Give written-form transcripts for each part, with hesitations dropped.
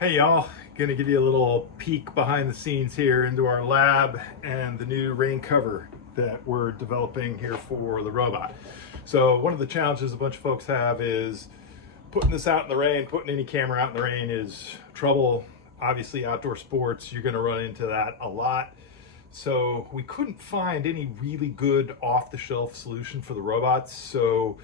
Hey y'all, gonna give you a little peek behind the scenes here into our lab and the new rain cover that we're developing here for the robot. So one of the challenges a bunch of folks have is putting this out in the rain. Putting any camera out in the rain is trouble. Obviously outdoor sports, you're gonna run into that a lot. So we couldn't find any really good off-the-shelf solution for the robots. So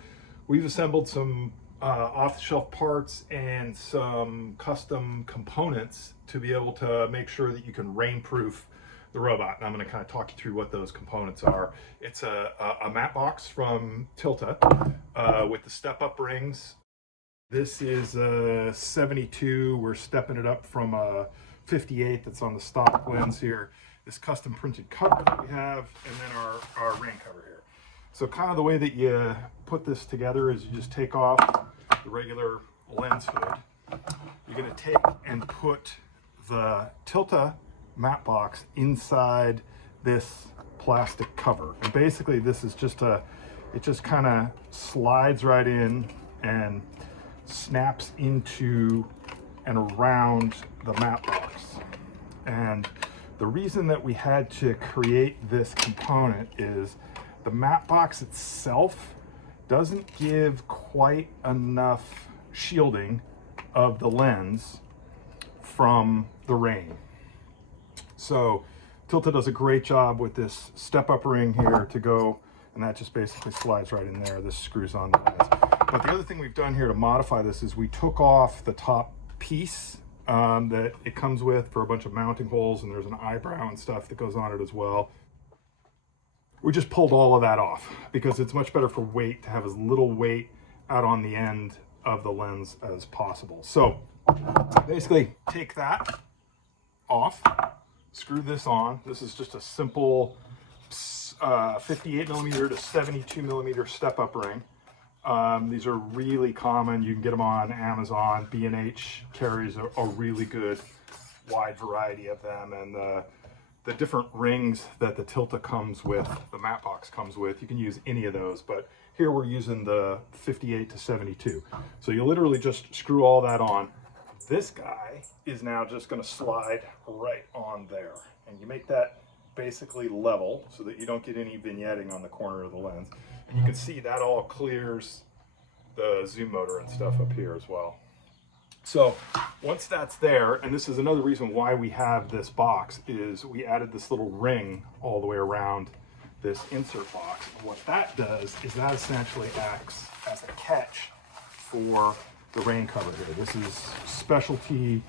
we've assembled some off-the-shelf parts and some custom components to be able to make sure that you can rain-proof the robot. And I'm going to kind of talk you through what those components are. It's a mat box from Tilta with the step-up rings. This is a 72. We're stepping it up from a 58 that's on the stock lens here. This custom printed cover that we have, and then our rain cover here. So kind of the way that you put this together is you just take off the regular lens hood. You're going to take and put the Tilta mat box inside this plastic cover. And basically this is just it just kind of slides right in and snaps into and around the mat box. And the reason that we had to create this component is the mat box itself doesn't give quite enough shielding of the lens from the rain. So Tilta does a great job with this step-up ring here to go, and that just basically slides right in there. This screws on the lens. But the other thing we've done here to modify this is we took off the top piece that it comes with for a bunch of mounting holes, and there's an eyebrow and stuff that goes on it as well. We just pulled all of that off because it's much better for weight to have as little weight out on the end of the lens as possible. So basically take that off, screw this on. This is just a simple 58 millimeter to 72 millimeter step-up ring. These are really common. You can get them on Amazon. B&H carries a really good wide variety of them, and the different rings that the Tilta comes with, the mat box comes with, you can use any of those, but here we're using the 58 to 72. So you literally just screw all that on. This guy is now just going to slide right on there, and you make that basically level so that you don't get any vignetting on the corner of the lens. And you can see that all clears the zoom motor and stuff up here as well. So once that's there, and this is another reason why we have this box, is we added this little ring all the way around this insert box. What that does is that essentially acts as a catch for the rain cover here. This is specialty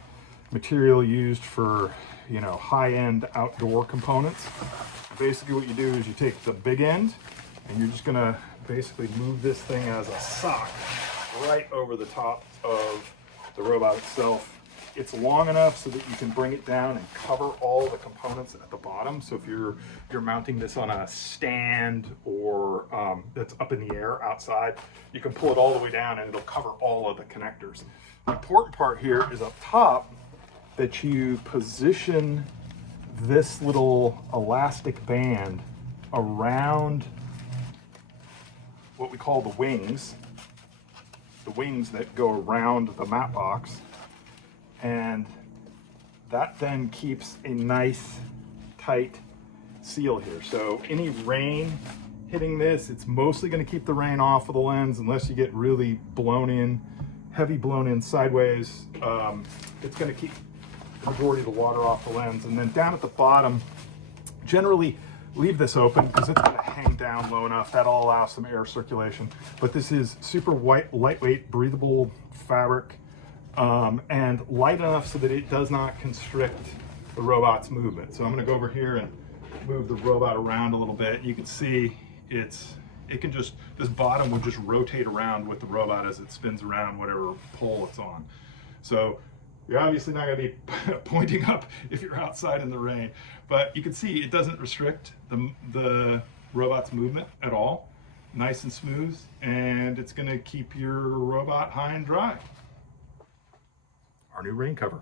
material used for, you know, high-end outdoor components. Basically what you do is you take the big end and you're just gonna basically move this thing as a sock right over the top of the robot itself. It's long enough so that you can bring it down and cover all the components at the bottom. So if you're mounting this on a stand or that's up in the air outside, you can pull it all the way down and it'll cover all of the connectors. The important part here is up top that you position this little elastic band around what we call the wings that go around the mat box, and that then keeps a nice tight seal here. So any rain hitting this, it's mostly going to keep the rain off of the lens unless you get really blown in, heavy blown in sideways. It's going to keep the majority of the water off the lens. And then down at the bottom, generally leave this open because it's going to hang down low enough. That'll allow some air circulation. But this is super lightweight, breathable fabric, and light enough so that it does not constrict the robot's movement. So I'm going to go over here and move the robot around a little bit. You can see this bottom would just rotate around with the robot as it spins around whatever pole it's on. So you're obviously not going to be pointing up if you're outside in the rain, but you can see it doesn't restrict the robot's movement at all. Nice and smooth, and it's going to keep your robot high and dry. Our new rain cover.